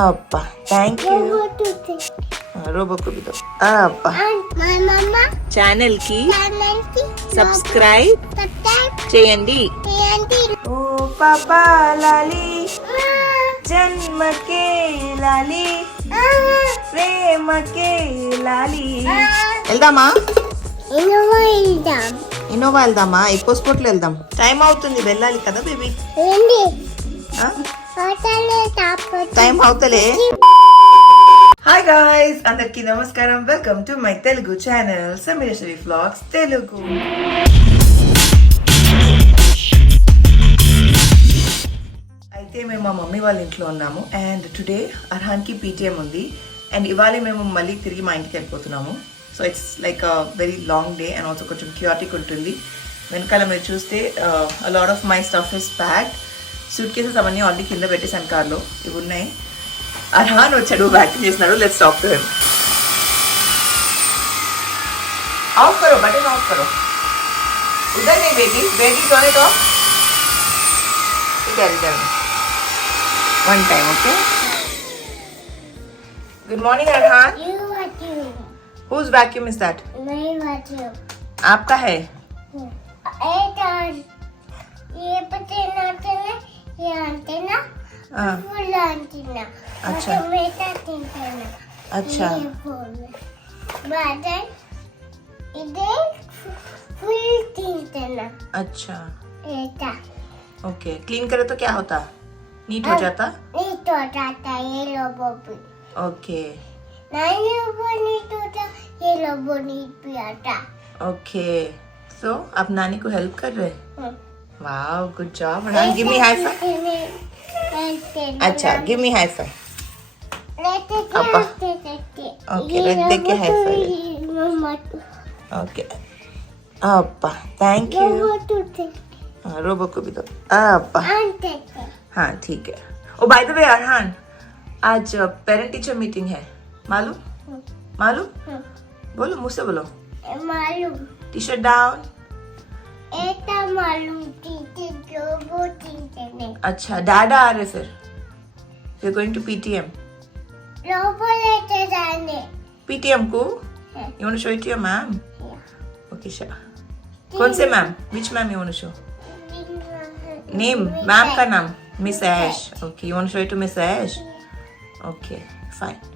అబ్బా thank you robo को भी दो అబ్బా ఛానల్ కి సబ్స్క్రైబ్ చేయండి ఓ పాపా లాలి జన్మకే లాలి ప్రేమకే లాలి వెళ్దామా ఇన్నోవా వెళ్దామా ఎక్కువ స్పోర్ట్లో వెళ్దాం టైం అవుతుంది వెళ్ళాలి కదా బేబీ టైం అవుతలే హాయ్ గాయ్స్ అందరికి నమస్కారం welcome to my Telugu channel Samireshwari vlogs Telugu అయితే మేము మా మమ్మీ వాళ్ళ ఇంట్లో ఉన్నాము అండ్ టుడే అర్హాన్కి పీటీఎం ఉంది అండ్ ఇవాళ మేము మళ్ళీ తిరిగి మా ఇంటికి వెళ్ళిపోతున్నాము so it's like a very long day and also కొంచెం క్యూరిటీ ఉంటుంది వెనకాల మీరు చూస్తే lot of my stuff is packed suitcases అవన్నీ ఆల్రెడీ కింద పెట్టేసాను కార్లో ఇవి ఉన్నాయి అర్హాన్ వచ్చాడు బ్యాకింగ్ చేసినాడు let's talk to him off करो बटन ऑफ करो उधर नहीं बेटी टर्न इट ऑफ इधर one time okay good morning Arhan Whose vacuum is that? My vacuum. आपका है ये पटेना ये अंटेना फुल अंटेना अच्छा मेरा अंटेना अच्छा बादल इधर फुल अंटेना अच्छा ऐसा ओके क्लीन करे तो क्या होता नीट हो जाता नीट हो जाता ये लोगो भी ओके नहीं लोगो नीट होता ये लोगो नीट भी आता ओके सो आप नानी को हेल्प कर रहे wow good job give me high five अच्छा give me high five okay रख के हाई फाइव ओके अब्बा थैंक यू रोबो को भी दो अब्बा हाँ ठीक है oh by the way Arhan आज पेरेंट टीचर मीटिंग है मालूम बोलो मुझसे बोलो मालूम टी शर्ट डाउन ऐसा मालूम टीचर जो वो टीचर ने अच्छा डाडा आ रहे फिर we are going to PTM robo लेते जाने पीटीएम को you want to show it to your ma'am okay sure कौन से ma'am which ma'am you want to show name ma'am का नाम Miss Ash okay you want to show it to Miss Ash okay fine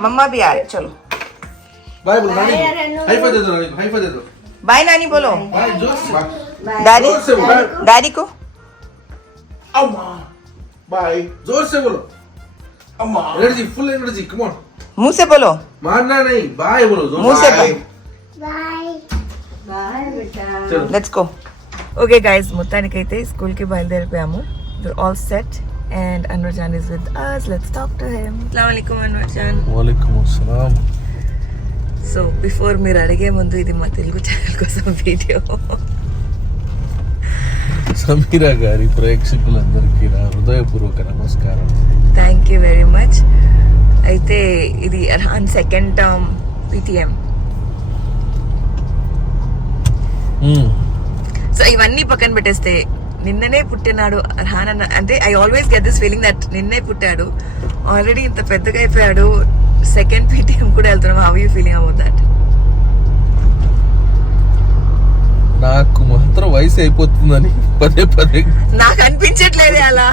मम्मा भी आ रहे चलो bye बोलो नानी हाई फाइव दे दो नानी हाई फाइव दे दो बाय नानी बोलो बाय जोर से डैडी जोर से बोलो डैडी को अम्मा बाय जोर से बोलो अम्मा energy full energy come on मुंह से बोलो मारना नहीं बाय बोलो जोर मुंह से बाय बाय बेटा चलो లెట్స్ గో ఓకే గైస్ మొత్తానికైతే స్కూల్కి బయలుదేరిపోయాము we all set and Anwar Jaan is with us let's talk to him అస్సలాము అలైకుం అన్వర్ జాన్ वालेकुम अस्सलाम సో బిఫోర్ మీరు అడిగే ముందు ఇది మా తెలుగు ఛానల్ కోసం వీడియో సమీరా గారి ప్రేక్షకులందరికీ నా హృదయపూర్వక నమస్కారం థ్యాంక్ యూ వెరీ మచ్ అయితే ఇది Arhan second term PTM so ఇవన్నీ పక్కన పెట్టేస్తే నిన్ననే పుట్టినాడు అర్హాన్ అన్న అంటే I always get this feeling that నిన్నే పుట్టాడు ఆల్రెడీ ఇంత పెద్దగా అయిపోయాడు సెకండ్ పీటీఎం కూడా వెళ్తున్నాం how you feeling about that నాకు మాత్రం వయసు అయిపోతుందని పదే పదే నాకు అనిపించట్లేదే అలా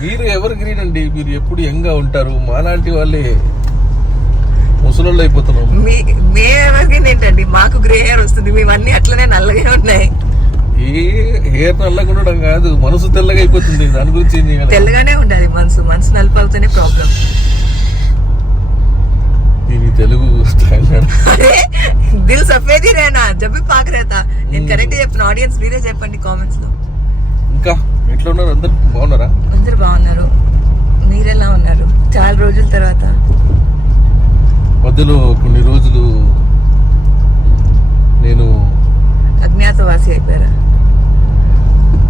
మీరు ఎవరు గ్రీన్ అండి మీరు ఎప్పుడు యంగ్ గా ఉంటారు మాలాంటి వాళ్ళే ముసలోళ్ళు అయిపోతున్నాం మేమెవరికి ఏంటండి మాకు గ్రే హెయిర్ వస్తుంది మేమన్నీ అట్లనే నల్లగా ఉన్నాయి ఏ హెయిర్ నల్లగా ఉండడం కాదు మనసు తెల్లగా అయిపోతుంది దాని గురించి ఏం చేయాలి తెల్లగానే ఉండాలి మనసు నలుపు అవుతూనే ప్రాబ్లం దీని తెలుగు దిల్ సఫేది రేనా జబ్ భీ పాక్ రేతా నేను కరెక్ట్ చెప్పిన ఆడియన్స్ మీరే చెప్పండి కామెంట్స్ లో ఇంకా ఎట్లా ఉన్నారు అందరు బాగున్నారా అందరు బాగున్నారు మీరెలా ఉన్నారు చాలా రోజుల తర్వాత మధ్యలో కొన్ని రోజులు నేను అజ్ఞాతవాసి అయిపోయారా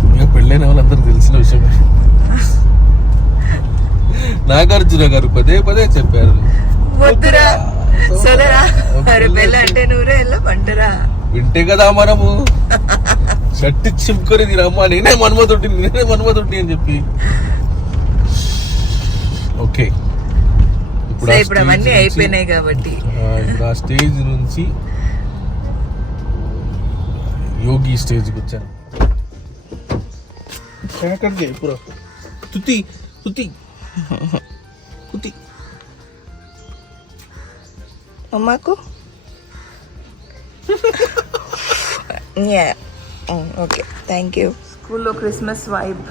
ఇంకా పెళ్ళైన వాళ్ళందరూ తెలిసిన విషయమే నాగార్జున గారు పదే పదే చెప్పారు వద్దురా సరేరా అరే పెళ్ళ అంటే నూరే ఎల్ల పంటరా వింటే కదా మనము షర్ట్ చింపుకొని రమ్మా నేనే మన్మధుడిని అని చెప్పి ఓకే. ఇప్పుడు అవన్నీ అయిపోయినాయి కాబట్టి ఇప్పుడు ఆ స్టేజ్ నుంచి యోగి స్టేజ్కి వచ్చాను. ఇప్పుడు తుతి తుతి తుతి అమ్మకు ఓకే థ్యాంక్ యూ. స్కూల్లో క్రిస్మస్ వైబ్.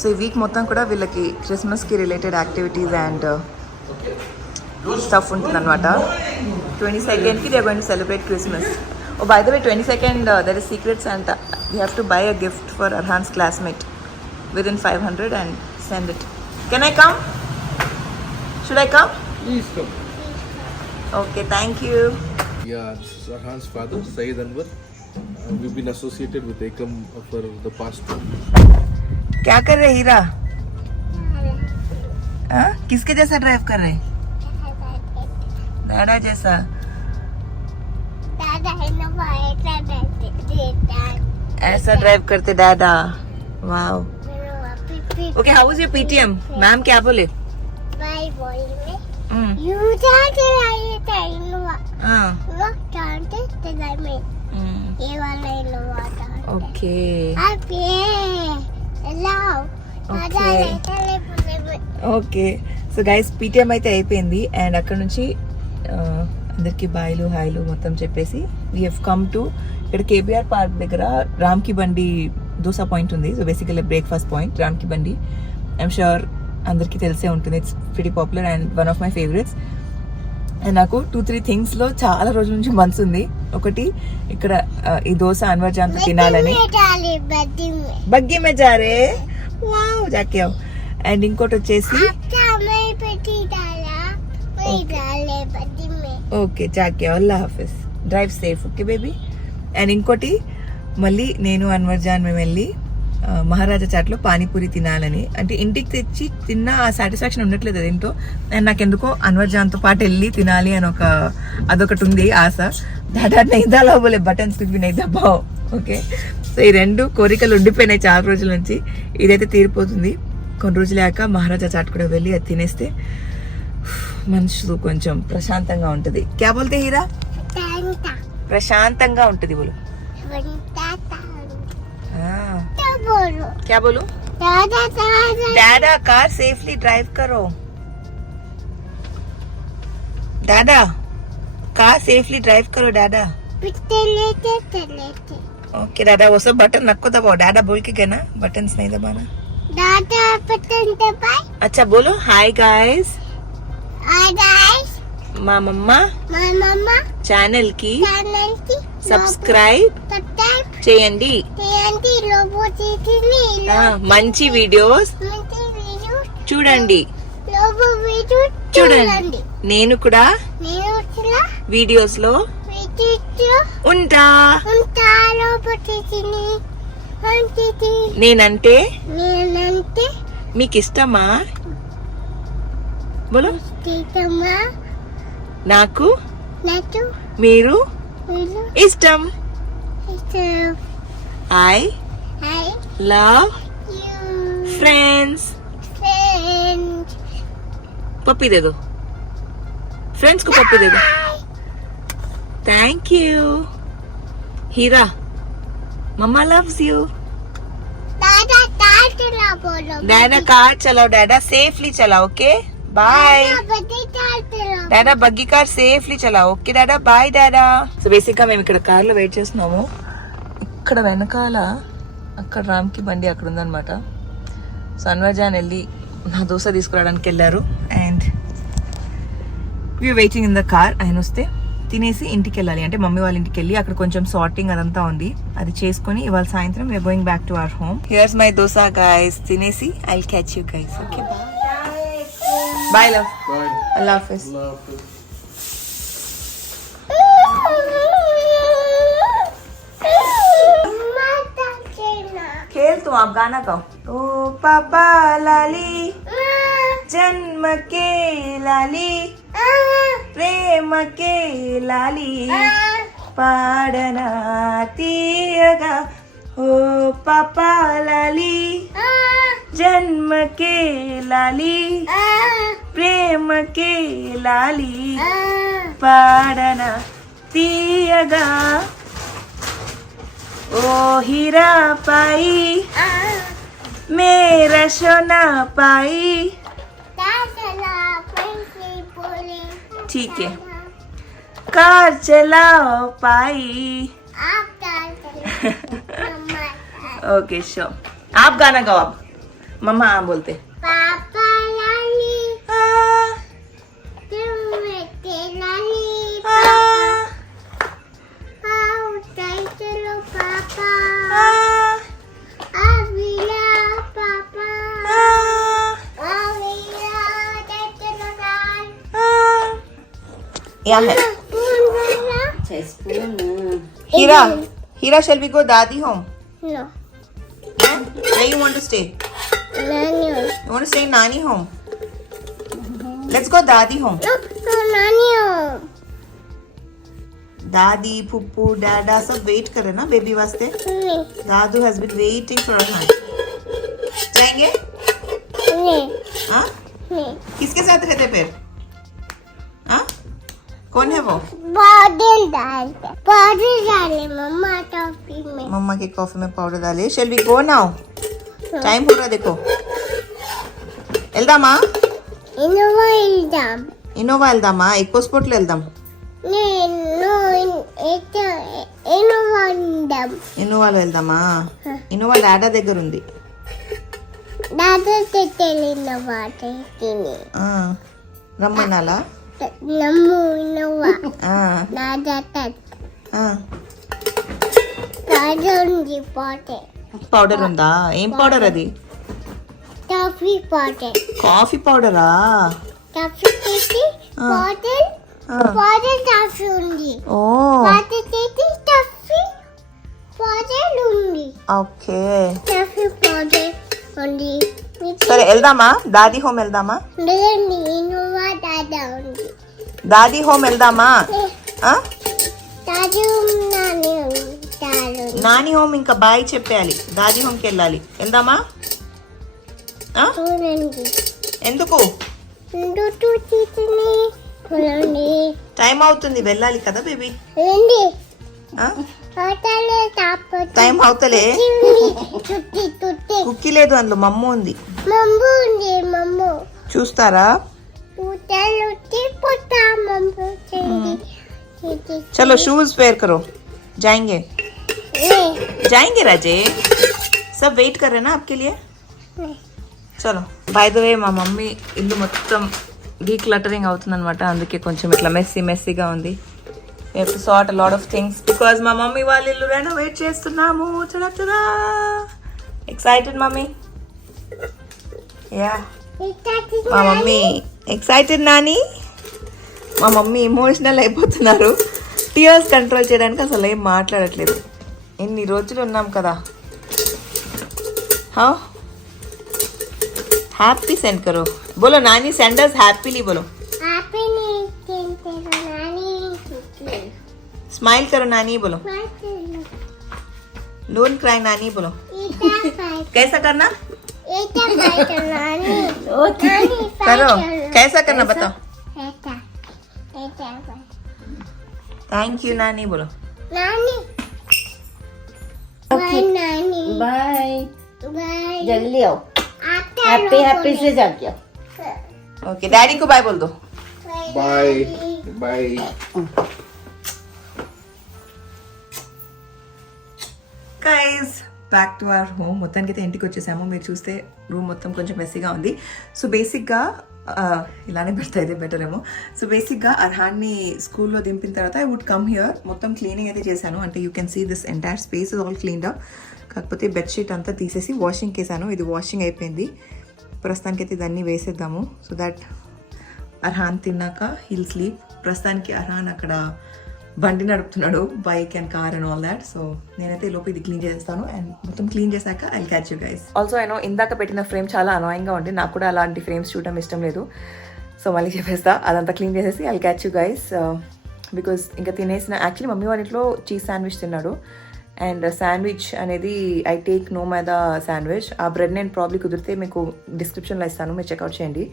సో ఈ వీక్ మొత్తం కూడా వీళ్ళకి క్రిస్మస్కి రిలేటెడ్ యాక్టివిటీస్ అండ్ స్టఫ్ ఉంటుంది అనమాట. 22nd they are going to celebrate Christmas. Oh, by the way, 22nd there is Secret Santa. You have to buy a gift for Arhan's classmate within 500 and send it. Can I come? Should I come? Please come. Okay, thank you. Yeah, this is Arhan's father, Syed Anwar. We've been associated with Ekam for the past 2 years. क्या कर रहे हीरा? हाँ? किसके जैसा drive कर रहे? दादा जैसा. ऐसा ड्राइव करते दादा. Wow. Okay, how was your PTM? Ma'am क्या बोले? हाँ. Okay. Okay so guys PTM అయితే అయిపోయింది అండ్ అక్కడ నుంచి అందరికి బాయ్లు హాయ్లు మొత్తం చెప్పేసి వీ హ్యావ్ కమ్ టు ఇక్కడ కేబీఆర్ పార్క్ దగ్గర రామ్కి బండి దోసా పాయింట్ ఉంది. సో బేసికలీ బ్రేక్ఫాస్ట్ పాయింట్ రామ్కి బండి. ఐఎమ్ షూర్ అందరికీ తెలిసే ఉంటుంది. It's very popular and one of my favourites. And నాకు 2-3 థింగ్స్లో చాలా రోజుల నుంచి మనసు ఉంది. ఒకటి ఇక్కడ ఈ దోశ అన్వర్ జాన్తో తినాలని. బగ్గి మే జారే వావ్ జాకే. అండ్ ఇంకోటి వచ్చేసి ఓకే జాకే అల్లా హాఫిజ్ drive safe okay baby. And ఇంకోటి మళ్ళీ నేను అన్వర్ జాన్ మేము వెళ్ళి మహారాజా చాట్లో పానీపూరి తినాలని. అంటే ఇంటికి తెచ్చి తిన్న ఆ సాటిస్ఫాక్షన్ ఉండట్లేదు అదేంటో. అండ్ నాకు ఎందుకో అన్వర్ జాన్తో పాటు వెళ్ళి తినాలి అని అదొకటి ఉంది ఆశ. దాదా నైదాలో బోలే బటన్స్ కి నైదా బావ్ ఓకే. సో ఈ 2 కోరికలు ఉండిపోయినాయి చాలా రోజుల నుంచి. ఇదైతే తీరిపోతుంది. కొన్ని రోజులాక మహారాజా చాట్ కూడా వెళ్ళి అది తినేస్తే మనసు కొంచెం ప్రశాంతంగా ఉంటుంది. క్యా బోల్తే హీరా? ప్రశాంతంగా ఉంటుంది బోలు. क्या बोलूं? दादा कार सेफली ड्राइव करो. दादा कार सेफली ड्राइव करो दादा. ओके दादा वो सब बटन नको दबाओ. दादा बोल के गए ना बटन्स नहीं दबाना. दादा बटन दबाए. अच्छा बोलो हाय गाइस. Hi guys. మా మమ్మా ఛానల్ కి సబ్స్క్రైబ్ చేయండి. మంచి వీడియోస్ చూడండి. నేను కూడా వీడియోస్ లో ఉంటా. నేనంటే మీకు ఇష్టమా? బోలో. నాకు మీరు ఇష్టం. I love friends. पप्पी दे दो फ्रेंड्स को. पप्पी दे दो. Thank you Heera. मम्मा लव्स यू. दादा कार चलाओ. दादा सेफली चलाओ. Okay bye. दादा बग्गी कार సేఫ్లీ చలాओ. ఓకే దాదా బాయ్ దాదా. సో బేసిక్ గా మేము ఇక్కడ కార్ లో వెయిట్ చేస్తున్నాము. ఇక్కడ వెనకాల అక్కడ రామ్కి బండి అక్కడ ఉందన్నమాట. సో అన్వర్ జాన్ వెళ్ళి నా దోశ తీసుకురావడానికి వెళ్ళారు and we're waiting in the car. ఆయన వస్తే తినేసి ఇంటికి వెళ్ళాలి. అంటే మమ్మీ వాళ్ళ ఇంటికి వెళ్ళి అక్కడ కొంచెం సార్టింగ్ అదంతా ఉంది. అది చేసుకొని ఇవాళ సాయంత్రం we're going back to our home. Here's my dosa guys. తినేసి I will catch you guys. Okay bye love. అల్లాహ్ హాఫిజ్. खेल तुम आप गाना गाओ. ओ पापा लाली जन्म के लाली प्रेम के लाली पाडना तीयगा. ओ पापा लाली జన్మ కే లాలి ప్రేమ కే లాలి పాడన తీయగా ఓ హీరా పాయి మేరా సోనా పాయి ठीक है कार चलाओ पाई ओके शो आप गाना गाओ आप मम्मा हाँ बोलते पापा लाली आ, लाली आ, चलो पापा आ, अविला पापा आ, अविला चलो आ। यहाँ है हीरा हीरा shall we go daddy home No. where you want to stay Nani. you want to stay in nani home let's go daddy home No, Nani. दादी पुप्पू डाडा सब वेट कर रहे ना बेबी वास्ते नहीं. दादू has been waiting for Arhaan जाएंगे नहीं. हाँ नहीं. किसके साथ रहते फिर हाँ कौन है वो पाउडर डाले मम्मा टॉफी में. मम्मा के कॉफी में पाउडर डाले shall we go now time हो रहा देखो వెళ్దామా ఇన్నోవా వెళ్దాం. ఇన్నోవా వెళ్దామా ఎక్కువ స్పోర్ట్లో వెళ్దాం నేను ఇన్నోవా వెళ్దాం. ఇన్నోవాలో వెళ్దామా ఇన్నోవా డాడా దగ్గర ఉంది దాదా తెచ్చేలిన్నోవా తిని ఆ, రమ్మనాలా నమ్ము ఇన్నోవా ఆ, దాదా తెచ్చి ఆ. పౌడర్ ఉంది పోతే పౌడర్ ఉందా ఏం పౌడర్ అది టఫీ పౌడర్ కాఫీ పౌడరా టఫీ తెచ్చి పౌడర్ పౌడర్ టఫీ ఉంది. ఓ పౌడర్ తెచ్చి టఫీ పౌడర్ ఉంది. ఓకే టఫీ పౌడర్ ఉంది. సరే వెళ్దామా దాది హోమ్ వెళ్దామా లేదండి ఇన్నోవా దాదా ఉంది. దాది హోమ్ వెళ్దామా ఆ? దాదా నాని ఉంది. దాదా నాని హోమ్ ఇంకా బాయ్ చెప్పేయాలి దాది హోమ్కి వెళ్ళాలి వెళ్దామా ఆ? చూడండి ఎందుకు రెండు తీసుకుని చూడండి టైం అవుతుంది వెళ్ళాలి కదా బేబీ రండి ఆ? హోటల్ తాపతి టైం అవుతలే చుట్టి చుట్టి కుక్కీ లేదు అందులో మమ్మ ఉంది మమ్ము ఉంది మమ్ము చూస్తారా హోటల్ ఉట్టి పోతా మమ్ము చేయండి చలో शूज वेयर करो जाएंगे जाएंगे राजे सब वेट कर रहे हैं ना आपके लिए చలో బై ద వే మా మమ్మీ ఇల్లు మొత్తం డీక్లటరింగ్ అవుతుంది అనమాట అందుకే కొంచెం ఇట్లా మెస్సీగా ఉంది we have to sort a lot of things because మా మమ్మీ వాళ్ళ ఇల్లు రెనోవేట్ చేస్తున్నాము చడా చడా ఎక్సైటెడ్ మమ్మీ యా మా మమ్మీ ఎక్సైటెడ్ నాని మా మమ్మీ ఎమోషనల్ అయిపోతున్నారు టీయర్స్ కంట్రోల్ చేయడానికి అసలు ఏం మాట్లాడట్లేదు ఎన్ని రోజులు ఉన్నాం కదా हाँ हैप्पी सेंड करो बोलो नानी सेंडर्स हैप्पीली बोलो హ్యాపీ నాని स्माइल करो नानी बोलो डोंट क्राई नानी बोलो कैसा करना करो कैसा करना बताओ थैंक यू नानी बोलो नानी बाय नानी बाय बाय जल्दी आओ आता हैप्पी हैप्पी से जाके आओ ओके डैडी को बाय बोल दो bye bye guys back to our home మొత్తానికి అయితే ఇంటికి వచ్చేసాము మీరు చూస్తే రూమ్ మొత్తం కొంచెం మెస్సీగా ఉంది సో బేసిక్గా ఇలానే పెడితే అయితే బెటర్ ఏమో సో బేసిక్గా అర్హాన్ని స్కూల్లో దింపిన తర్వాత ఐ వుడ్ కమ్ హియర్ మొత్తం క్లీనింగ్ అయితే చేశాను అంటే you can see this entire space is all cleaned up కాకపోతే బెడ్షీట్ అంతా తీసేసి వాషింగ్ వేసాను ఇది వాషింగ్ అయిపోయింది ప్రస్తుతానికి అయితే దాన్ని వేసేద్దాము సో దట్ అర్హాన్ తిన్నాక హిల్ స్లీప్ ప్రస్తుతానికి అర్హాన్ అక్కడ బండి నడుపుతున్నాడు bike and car and all that so నేనైతే లోపు ఇది క్లీన్ చేస్తాను అండ్ మొత్తం క్లీన్ చేశాక I catch you guys also I know ఇందాక పెట్టిన ఫ్రేమ్ చాలా అనాయింగ్గా ఉంది నాకు కూడా అలాంటి ఫ్రేమ్స్ చూడటం ఇష్టం లేదు సో మళ్ళీ చెప్పేస్తా అదంతా క్లీన్ చేసేసి I catch you guys because ఇంకా తినేసిన యాక్చువల్లీ మమ్మీ వాళ్ళ ఇంట్లో చీజ్ శాండ్విచ్ తిన్నాడు అండ్ శాండ్విచ్ అనేది I take no maida sandwich. ఆ బ్రెడ్ నేను ప్రాబ్లీ కుదిరితే మీకు డిస్క్రిప్షన్లో ఇస్తాను, మీరు చెక్అవుట్ చేయండి.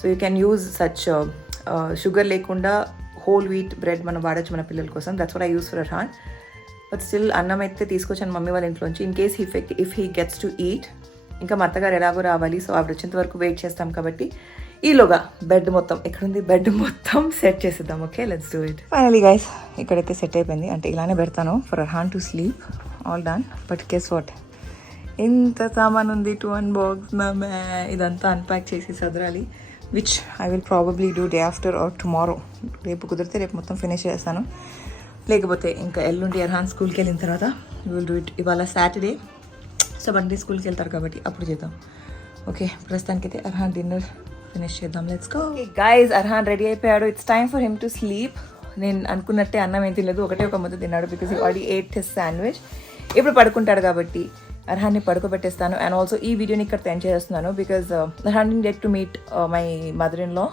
So you can use such sugar లేకుండా హోల్ వీట్ బ్రెడ్ మనం వాడచ్చు మన పిల్లల కోసం. That's what I use for Arhan. But still అన్నం అయితే తీసుకొచ్చాను మమ్మీ వాళ్ళ ఇంట్లోంచి in case if he gets to eat. ఇంకా మా అత్తగారు ఎలాగో రావాలి, సో ఆవిడ వచ్చేంత వరకు వెయిట్ చేస్తాం కాబట్టి ఈలోగా బెడ్ మొత్తం ఎక్కడుంది, బెడ్ మొత్తం సెట్ చేసేద్దాం. Okay, let's do it. Finally guys ఇక్కడైతే సెట్ అయిపోయింది. అంటే ఇలానే పెడతాను for Arhaan to sleep. All done. But guess what, ఇంత సామాన్ ఉంది టు అన్బాక్స్. ఇదంతా అన్ప్యాక్ చేసి సదరాలి, which I will probably do day after or tomorrow. రేపు కుదిరితే రేపు మొత్తం ఫినిష్ చేస్తాను, లేకపోతే ఇంకా ఎల్లుండి అర్హాన్ స్కూల్కి వెళ్ళిన తర్వాత విల్ డూ ఇట్. ఇవాళ సాటర్డే, సో బండి స్కూల్కి వెళ్తారు కాబట్టి అప్పుడు చేద్దాం. ఓకే, ప్రస్తుతానికైతే అర్హాన్ డిన్నర్ ఫినిష్ చేద్దాం. Let's go. Guys, Arhaan ready అయిపోయాడు. It's time for him to sleep. నేను అనుకున్నట్టే అన్నం ఏం తినలేదు, ఒక ముద్ద తిన్నాడు because he already ate his sandwich. ఇప్పుడు పడుకుంటాడు కాబట్టి అర్హాన్ని పడుకోబెట్టేస్తాను. అండ్ ఆల్సో ఈ వీడియోని ఇక్కడ ఎండ్ చేస్తున్నాను because Arhaan did get to meet my mother in law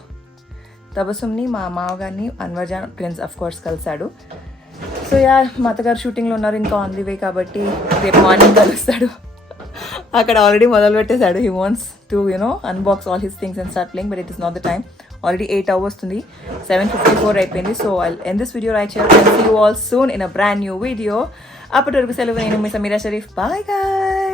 తబస్సుమ్ని, మా మామగారిని, అన్వర్జాన్ ప్రిన్స్ అఫ్ కోర్స్ కలిశాడు. సో యా, మా అత్తగారు షూటింగ్లో ఉన్నారు, ఇంకా ఆన్ ది వే కాబట్టి రేపు మార్నింగ్ కలుస్తాడు. అక్కడ ఆల్రెడీ మొదలు పెట్టేశాడు. He wants to unbox all his things and start playing, but it is not the time. Already 8 hours వస్తుంది, 7:54 అయిపోయింది. So I end this video right here. See you all soon in a brand new video. అప్పటి వరకు సెలవు. నేను మీ Sameera Sharif. Bye guys.